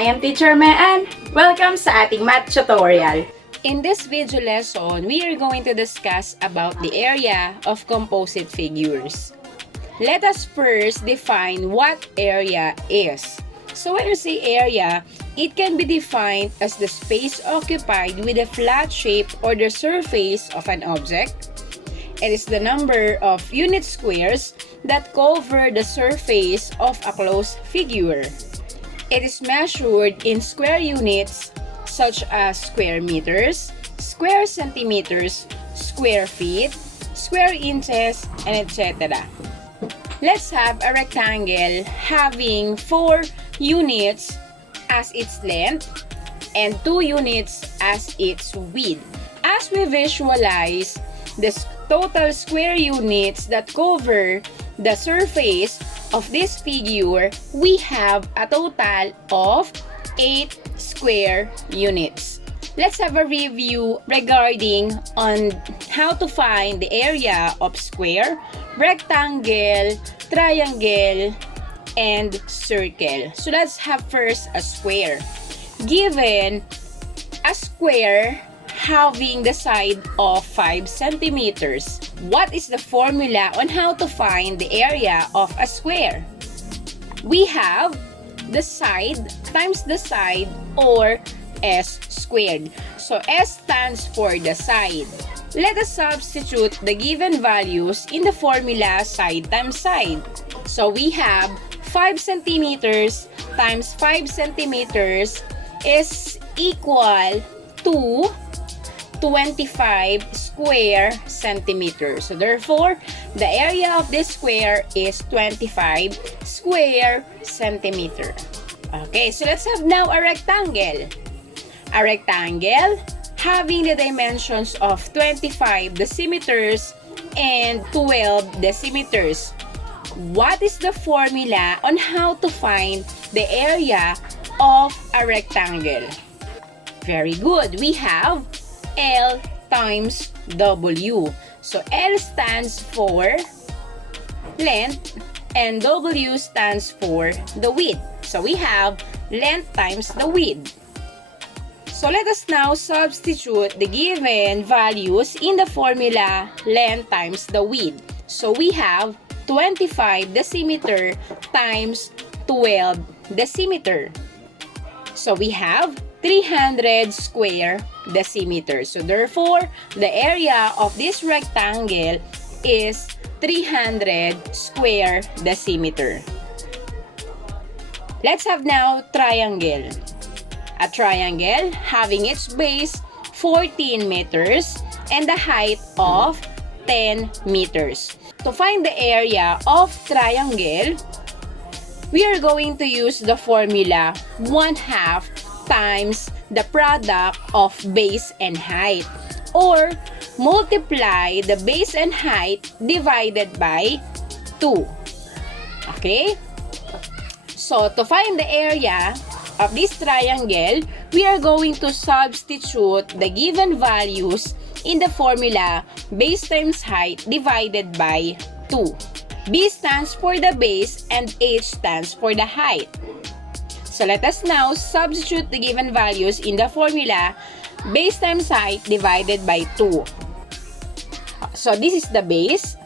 I am Teacher Mean. Welcome sa ating math tutorial. In this video lesson, we are going to discuss about the area of composite figures. Let us first define what area is. So when we say area, it can be defined as the space occupied with a flat shape or the surface of an object. It is the number of unit squares that cover the surface of a closed figure. It is measured in square units such as square meters, square centimeters, square feet, square inches, and etc. Let's have a rectangle having 4 units as its length and 2 units as its width. As we visualize the total square units that cover the surface of this figure, we have a total of 8 square units. Let's have a review regarding on how to find the area of square, rectangle, triangle, and circle. So let's have first a square. Given a square having the side of 5 centimeters, what is the formula on how to find the area of a square? We have the side times the side, or S squared. So S stands for the side. Let us substitute the given values in the formula side times side. So we have 5 centimeters times 5 centimeters is equal to 25 square centimeters. So therefore, the area of this square is 25 square centimeter. Okay, so let's have now a rectangle. A rectangle having the dimensions of 25 decimeters and 12 decimeters. What is the formula on how to find the area of a rectangle? Very good. We have L times W. So L stands for length and W stands for the width. So we have length times the width. So let us now substitute the given values in the formula length times the width. So we have 25 decimeter times 12 decimeter. So we have 300 square decimeters. So therefore, the area of this rectangle is 300 square decimeter. Let's have now triangle. A triangle having its base 14 meters and the height of 10 meters. To find the area of triangle, we are going to use the formula 1/2 times the product of base and height, or multiply the base and height divided by 2. Okay? So, to find the area of this triangle, we are going to substitute the given values in the formula base times height divided by 2. B stands for the base and H stands for the height. So let us now substitute the given values in the formula base times height divided by 2. So this is the base,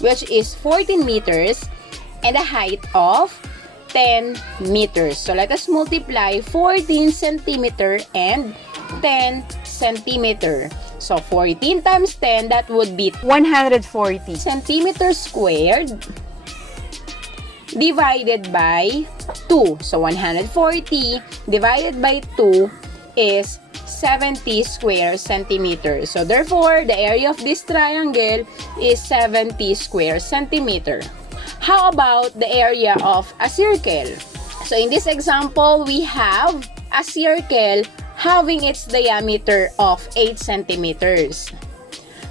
which is 14 meters, and the height of 10 meters. So let us multiply 14 centimeter and 10 centimeter. So 14 times 10, that would be 140 centimeters squared divided by 2. So 140 divided by 2 is 70 square centimeters. So therefore, the area of this triangle is 70 square centimeter. How about the area of a circle? So in this example, we have a circle having its diameter of 8 centimeters.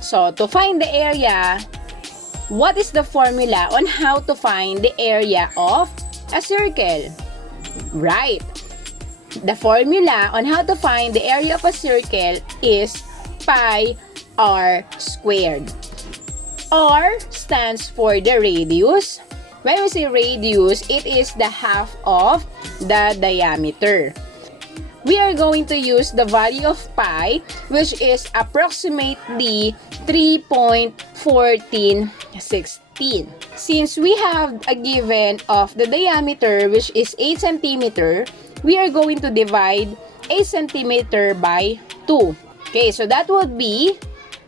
So to find the area, what is the formula on how to find the area of a circle? Right. The formula on how to find the area of a circle is pi r squared. R stands for the radius When we say radius, it is the half of the diameter. We are going to use the value of pi, which is approximately 3.1416. Since we have a given of the diameter, which is 8 cm, we are going to divide 8 cm by 2. Okay, so that would be,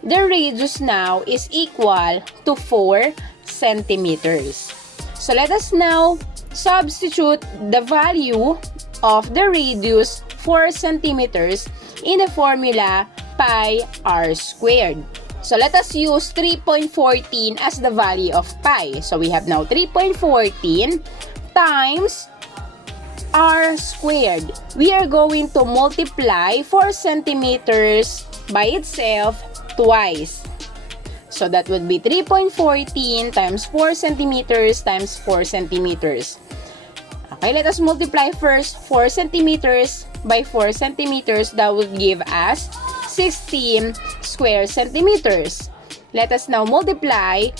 the radius now is equal to 4 centimeters. So let us now substitute the value of the radius 4 centimeters in the formula pi r squared. So let us use 3.14 as the value of pi. So we have now 3.14 times r squared. We are going to multiply 4 centimeters by itself twice. So that would be 3.14 times 4 centimeters times 4 centimeters. Okay, let us multiply first 4 centimeters by 4 centimeters. That would give us 16 square centimeters. Let us now multiply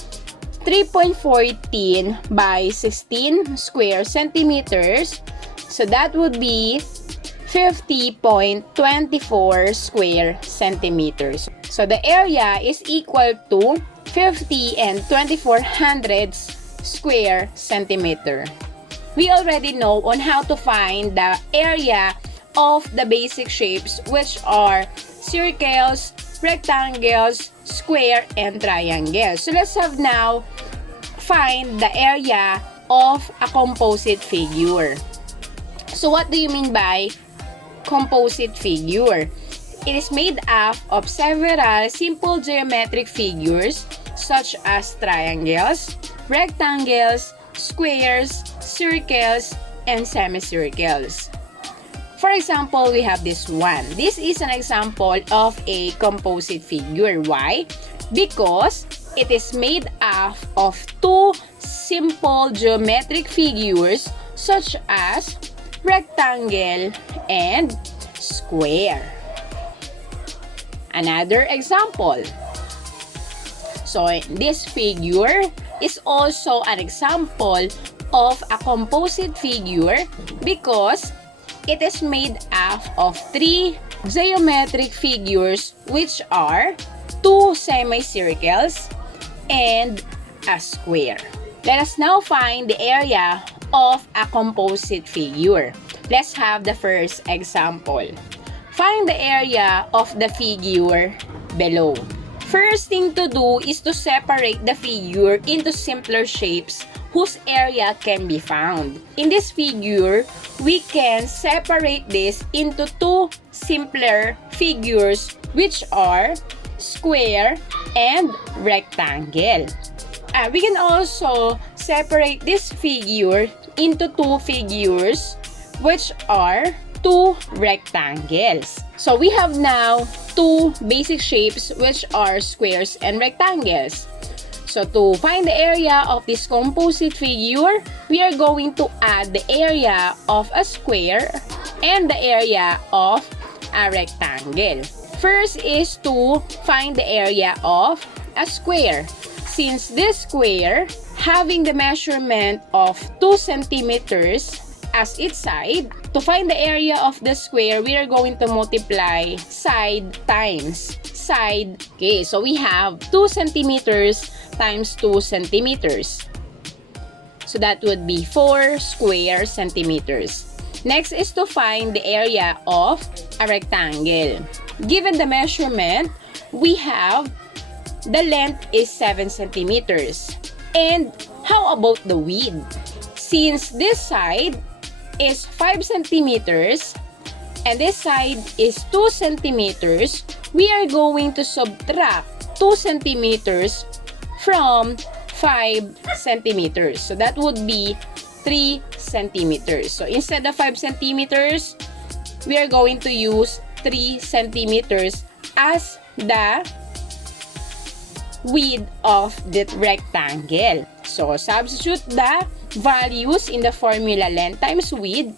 3.14 by 16 square centimeters. So that would be 50.24 square centimeters. So the area is equal to 50 and 24 hundredths square centimeter. We already know on how to find the area of the basic shapes, which are circles, rectangles, square, and triangles. So let's have now find the area of a composite figure. So what do you mean by composite figure? It is made up of several simple geometric figures such as triangles, rectangles, squares, circles, and semicircles. For example, we have this one. This is an example of a composite figure. Why? Because it is made up of two simple geometric figures such as rectangle and square. Another example. So this figure is also an example of a composite figure because it is made up of three geometric figures, which are two semicircles and a square. Let us now find the area of a composite figure. Let's have the first example. Find the area of the figure below. First thing to do is to separate the figure into simpler shapes whose area can be found. In this figure, we can separate this into two simpler figures, which are square and rectangle. We can also separate this figure into two figures, which are two rectangles. So we have now two basic shapes, which are squares and rectangles. So to find the area of this composite figure, we are going to add the area of a square and the area of a rectangle. First is to find the area of a square. Since this square having the measurement of 2 centimeters as its side, to find the area of the square, we are going to multiply side times side. Okay, so we have 2 centimeters times 2 centimeters. So that would be 4 square centimeters. Next is to find the area of a rectangle. Given the measurement, we have the length is 7 centimeters. And how about the width? Since this side is 5 centimeters and this side is 2 centimeters, we are going to subtract 2 centimeters from 5 centimeters. So that would be 3 centimeters. So instead of 5 centimeters, we are going to use 3 centimeters as the width of the rectangle. So substitute the values in the formula length times width.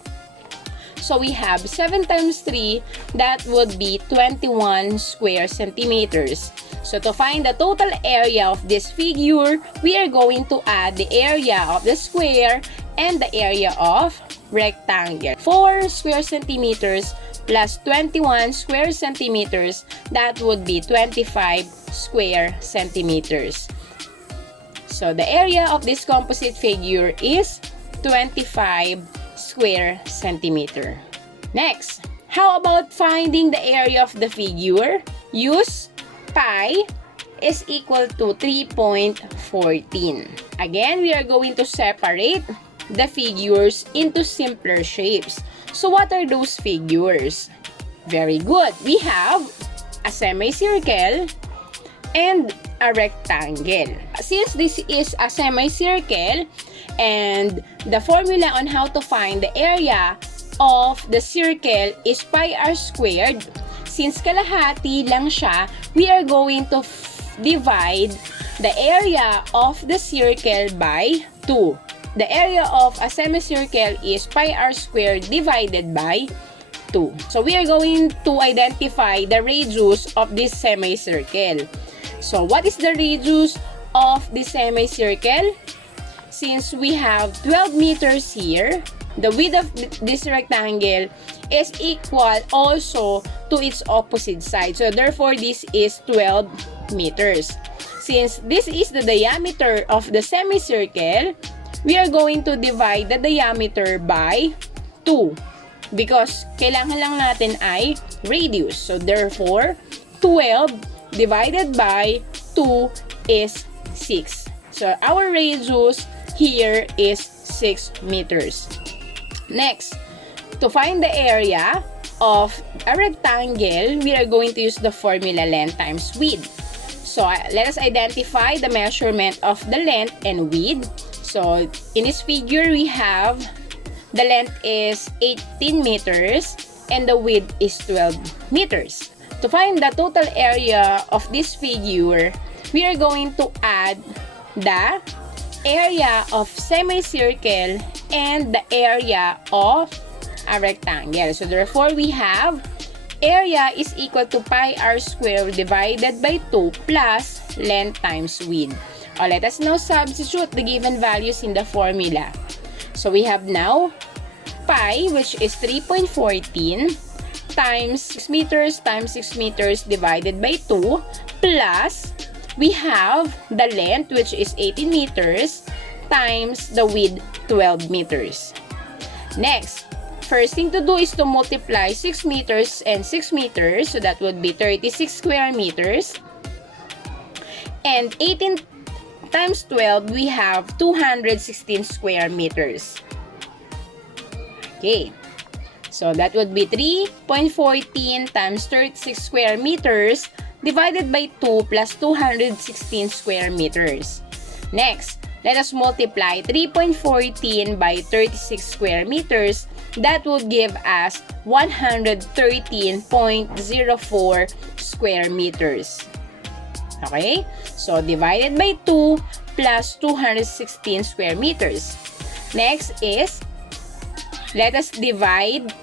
So we have 7 times 3, that would be 21 square centimeters. So to find the total area of this figure, we are going to add the area of the square and the area of rectangle. 4 square centimeters plus 21 square centimeters, that would be 25 square centimeters. So the area of this composite figure is 25 square centimeter. Next, how about finding the area of the figure? Use pi is equal to 3.14. Again, we are going to separate the figures into simpler shapes. So what are those figures? Very good. We have a semicircle and a rectangle. Since this is a semicircle and the formula on how to find the area of the circle is pi r squared, since kalahati lang siya, we are going to divide the area of the circle by 2. The area of a semicircle is pi r squared divided by 2. So we are going to identify the radius of this semicircle. So what is the radius of the semicircle? Since we have 12 meters here, the width of this rectangle is equal also to its opposite side. So therefore, this is 12 meters. Since this is the diameter of the semicircle, we are going to divide the diameter by 2. Because kailangan lang natin ay radius. So therefore, 12 divided by 2 is 6. So our radius here is 6 meters. Next, to find the area of a rectangle, we are going to use the formula length times width. So let us identify the measurement of the length and width. So in this figure, we have the length is 18 meters and the width is 12 meters. To find the total area of this figure, we are going to add the area of semicircle and the area of a rectangle. So therefore, we have area is equal to pi r squared divided by 2 plus length times width. Let us now substitute the given values in the formula. So we have now pi, which is 3.14 times 6 meters times 6 meters divided by 2 plus we have the length, which is 18 meters times the width, 12 meters. Next, first thing to do is to multiply 6 meters and 6 meters. So that would be 36 square meters. And 18 times 12, we have 216 square meters. Okay. So that would be 3.14 times 36 square meters divided by 2 plus 216 square meters. Next, let us multiply 3.14 by 36 square meters. That would give us 113.04 square meters. Okay? So divided by 2 plus 216 square meters. Next is, let us divide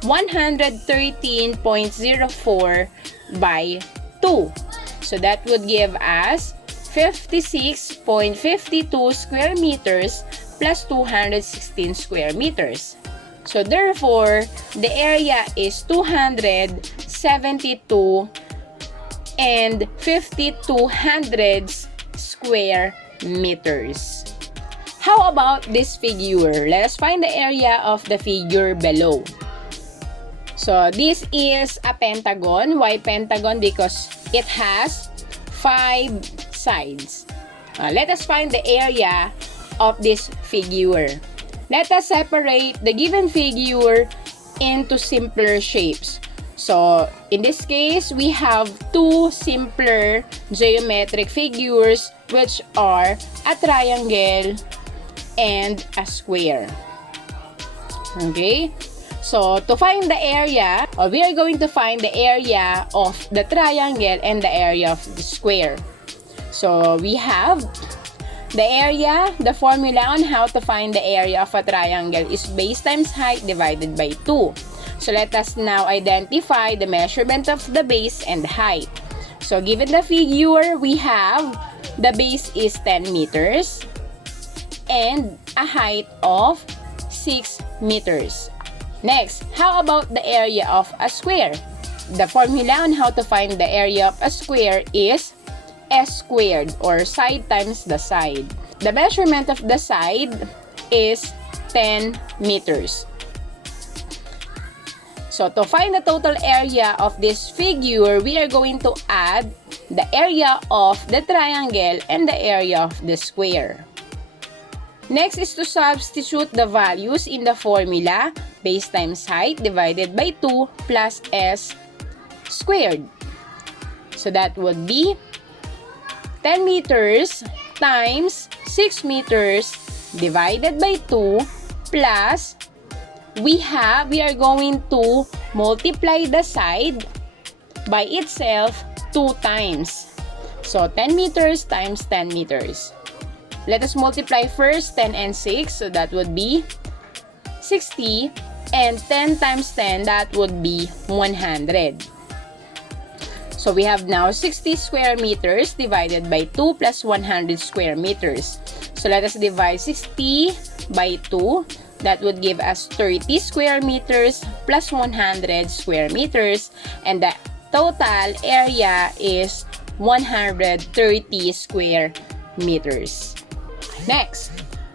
113.04 by 2. So that would give us 56.52 square meters plus 216 square meters. So therefore, the area is 272 and 52 hundredths square meters. How about this figure? Let us find the area of the figure below. So this is a pentagon. Why pentagon? Because it has 5 sides. Let us find the area of this figure. Let us separate the given figure into simpler shapes. So in this case, we have 2 simpler geometric figures, which are a triangle and a square. Okay? So to find the area, we are going to find the area of the triangle and the area of the square. So we have The formula on how to find the area of a triangle is base times height divided by 2. So let us now identify the measurement of the base and height. So given the figure, we have the base is 10 meters and a height of 6 meters. Next, how about the area of a square? The formula on how to find the area of a square is S squared, or side times the side. The measurement of the side is 10 meters. So to find the total area of this figure, we are going to add the area of the triangle and the area of the square. Next is to substitute the values in the formula, base times height divided by 2 plus S squared. So that would be 10 meters times 6 meters divided by 2 plus we are going to multiply the side by itself 2 times. So 10 meters times 10 meters. Let us multiply first 10 and 6, so that would be 60, and 10 times 10, that would be 100. So we have now 60 square meters divided by 2 plus 100 square meters. So let us divide 60 by 2. That would give us 30 square meters plus 100 square meters. And the total area is 130 square meters. Next,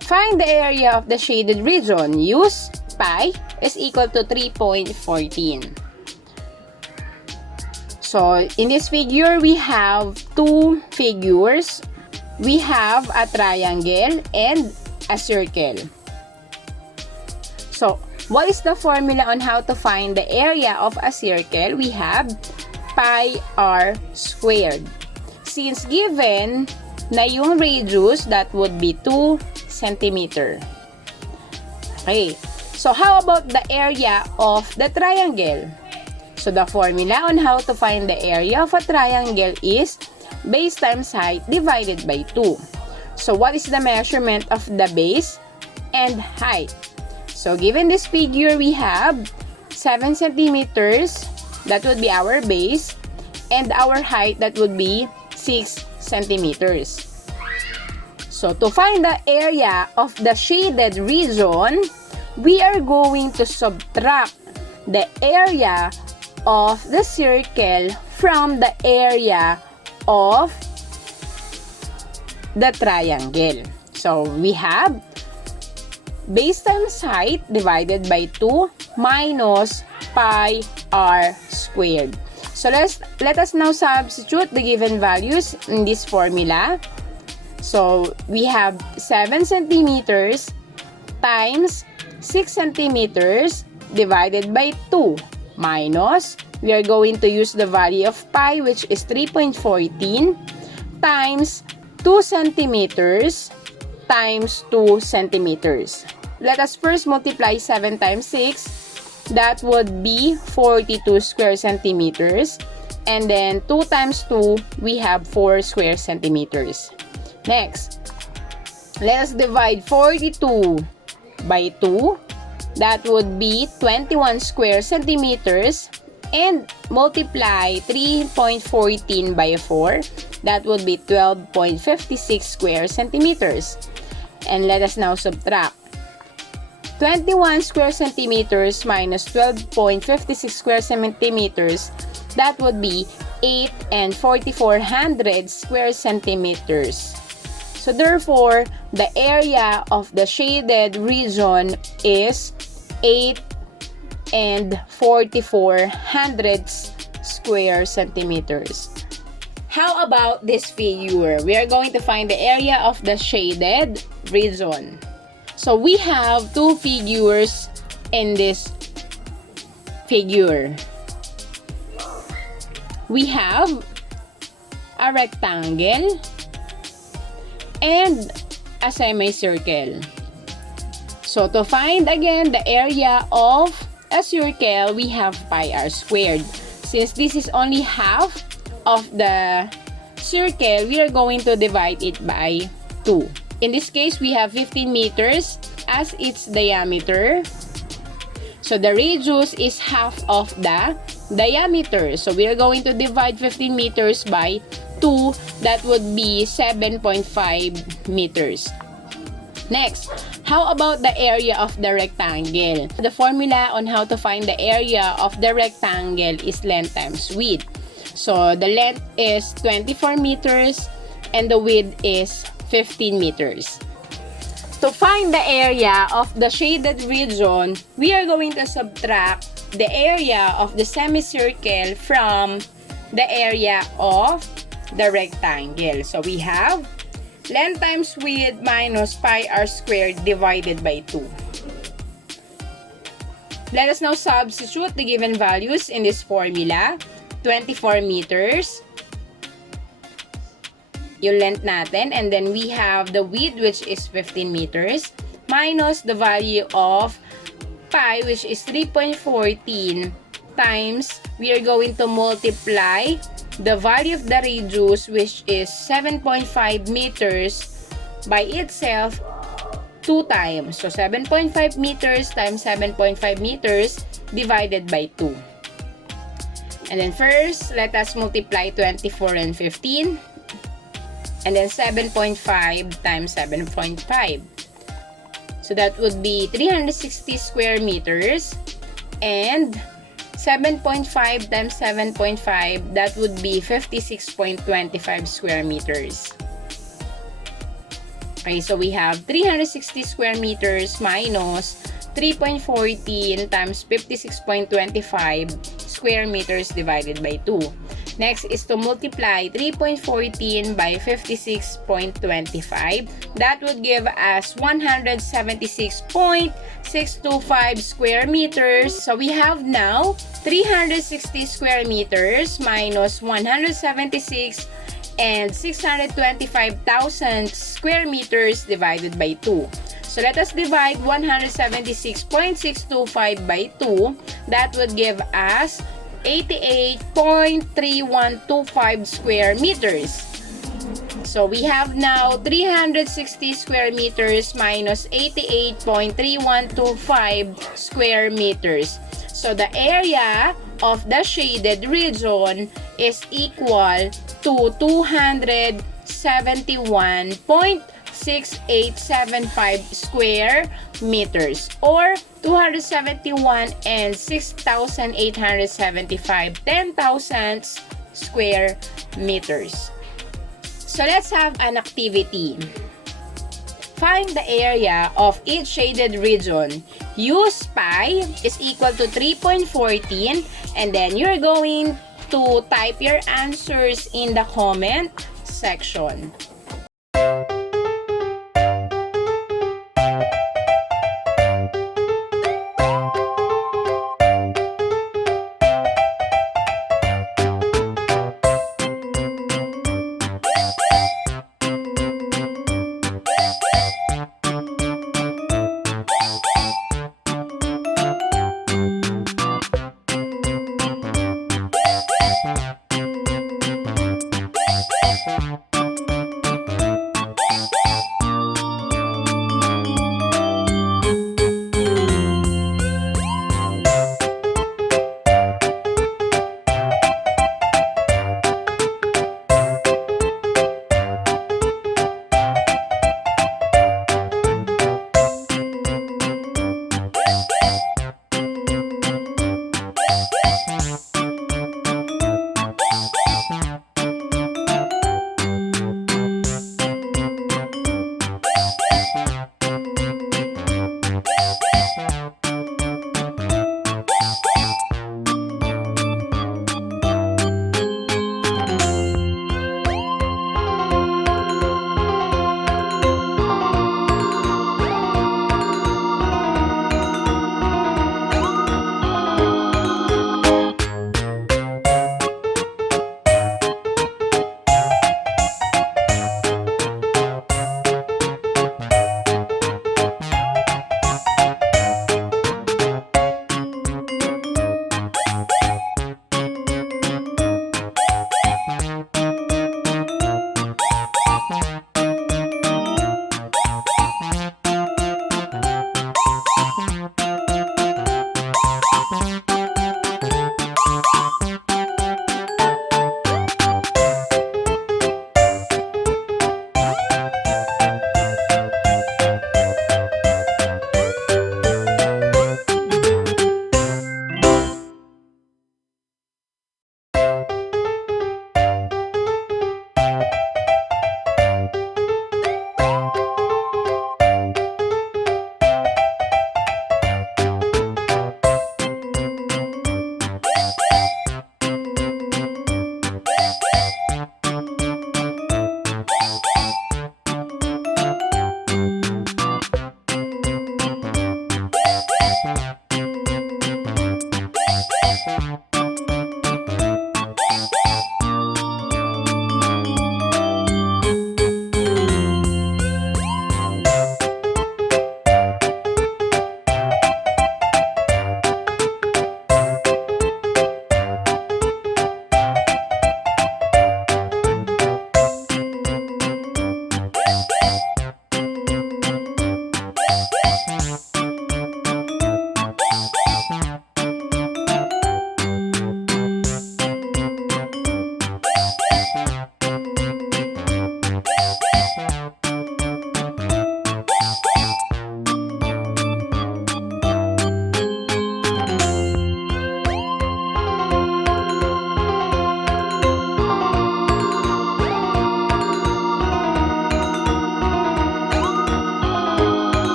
find the area of the shaded region. Use pi is equal to 3.14. So, in this figure, we have two figures. We have a triangle and a circle. So, what is the formula on how to find the area of a circle? We have pi r squared. Since given na yung radius, that would be 2 centimeter. Okay. So, how about the area of the triangle? So, the formula on how to find the area of a triangle is base times height divided by 2. So, what is the measurement of the base and height? So, given this figure, we have 7 centimeters. That would be our base. And our height, that would be 6 centimeters. So, to find the area of the shaded region, we are going to subtract the area of the circle from the area of the triangle. So, we have base times height divided by 2 minus pi r squared. So, let us now substitute the given values in this formula. So, we have 7 centimeters times 6 centimeters divided by 2 minus, we are going to use the value of pi, which is 3.14 times 2 centimeters times 2 centimeters. Let us first multiply 7 times 6. That would be 42 square centimeters. And then 2 times 2, we have 4 square centimeters. Next, let us divide 42 by 2. That would be 21 square centimeters. And multiply 3.14 by 4. That would be 12.56 square centimeters. And let us now subtract. 21 square centimeters minus 12.56 square centimeters. That would be 8 and 4,400 square centimeters. So therefore, the area of the shaded region is 8 and 4,400 square centimeters. How about this figure? We are going to find the area of the shaded region. So we have two figures in this figure. We have a rectangle and a semicircle. So to find again the area of a circle, we have pi r squared. Since this is only half of the circle, we are going to divide it by 2. In this case, we have 15 meters as its diameter. So the radius is half of the diameter. So we are going to divide 15 meters by 2. That would be 7.5 meters. Next, how about the area of the rectangle? The formula on how to find the area of the rectangle is length times width. So the length is 24 meters and the width is 15 meters. To find the area of the shaded region, we are going to subtract the area of the semicircle from the area of the rectangle. So we have length times width minus pi r squared divided by 2. Let us now substitute the given values in this formula. 24 meters yung length natin, and then we have the width, which is 15 meters, minus the value of pi, which is 3.14, times, we are going to multiply the value of the radius, which is 7.5 meters, by itself 2 times. So 7.5 meters times 7.5 meters divided by 2. And then first, let us multiply 24 and 15. And then 7.5 times 7.5. So that would be 360 square meters. And 7.5 times 7.5, that would be 56.25 square meters. Okay, so we have 360 square meters minus 3.14 times 56.25 square meters divided by 2. Next is to multiply 3.14 by 56.25. That would give us 176.625 square meters. So we have now 360 square meters minus 176 and 625,000 square meters divided by 2. So let us divide 176.625 by 2. That would give us 88.3125 square meters. So we have now 360 square meters minus 88.3125 square meters. So the area of the shaded region is equal to 271.6875 square meters, or 271 and 6,875 10,000 square meters. So let's have an activity. Find the area of each shaded region. Use pi is equal to 3.14, and then you're going to type your answers in the comment section.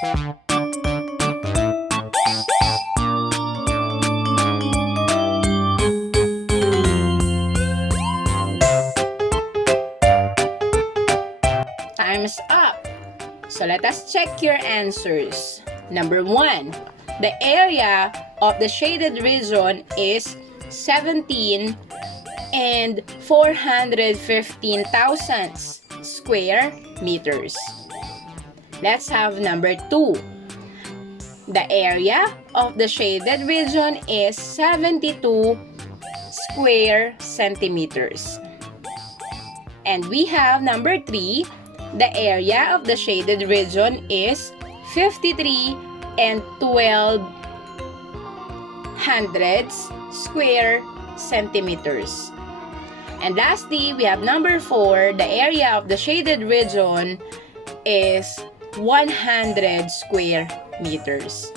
Time's up. So let us check your answers. Number 1, the area of the shaded region is 17 and 415,000 square meters. Let's have number 2. The area of the shaded region is 72 square centimeters. And we have number 3. The area of the shaded region is 53 and 12 hundredths square centimeters. And lastly, we have number 4. The area of the shaded region is 100 square meters.